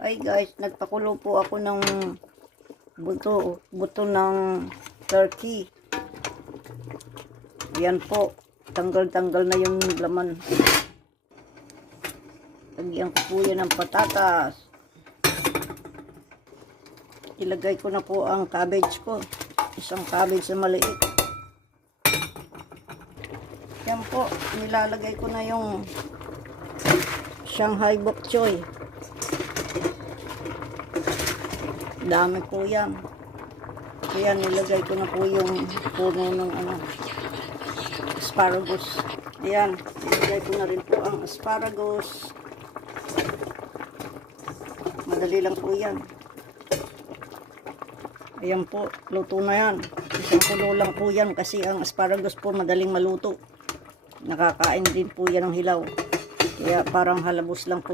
Ay guys, nagpakulo po ako ng buto ng turkey. Ayan po, tanggal-tanggal na yung laman. Lagyan ko po yan ng patatas. Ilagay ko na po ang cabbage ko. Isang cabbage na maliit. Yan po, nilalagay ko na yung Shanghai bok choy. Dami po yan. Kaya nilagay ko na po yung puno ng asparagus. Ayan, nilagay ko na rin po ang asparagus. Madali lang po yan. Ayan po, luto na yan. Isang kulo lang po yan kasi ang asparagus po madaling maluto. Nakakain din po yan ng hilaw. Kaya parang halabos lang po.